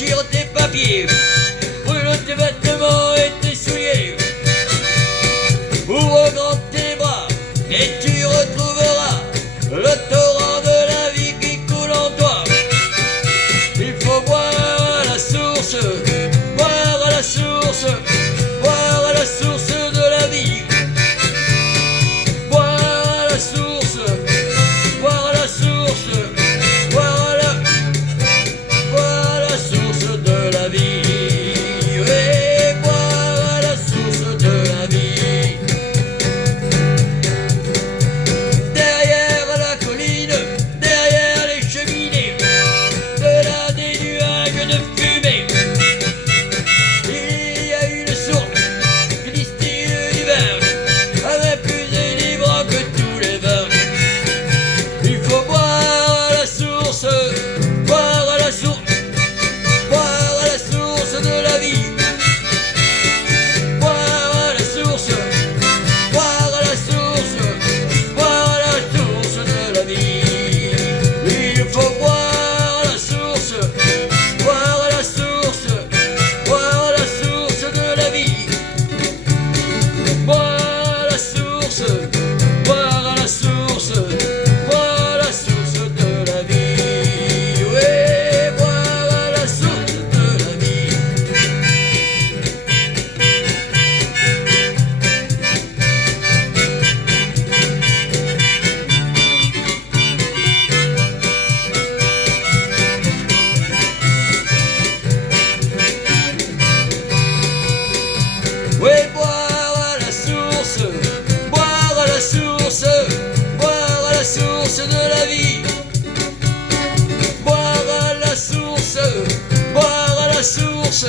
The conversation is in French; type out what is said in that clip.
déchire tes papiers, brûle tes vêtements et tes souliers. Ouvre grand tes bras et tu retrouveras le torrent de la vie qui coule en toi. Il faut boire à la source, boire à la source, boire à la source de la vie. Boire à la source, boire à la source, boire à la source de la vie. Oui, boire à la source de la vie. Derrière la colline, derrière les cheminées, de-delà des nuages de fumée, il y a une source qui distille du vin, avec plus libre que tous les vins. Il faut boire à la source, boire à la source, boire à la source de la vie. Boire à la source, boire à la source, boire à la source de la vie. Il faut boire à la source, boire à la source, boire à la source de la vie. Boire à la source, boire à la source, boire à la source de la vie. Oui, boire à la source de la vie. Oui, boire à la source, boire à la source, boire à la source de la vie. Boire à la source, boire à la source.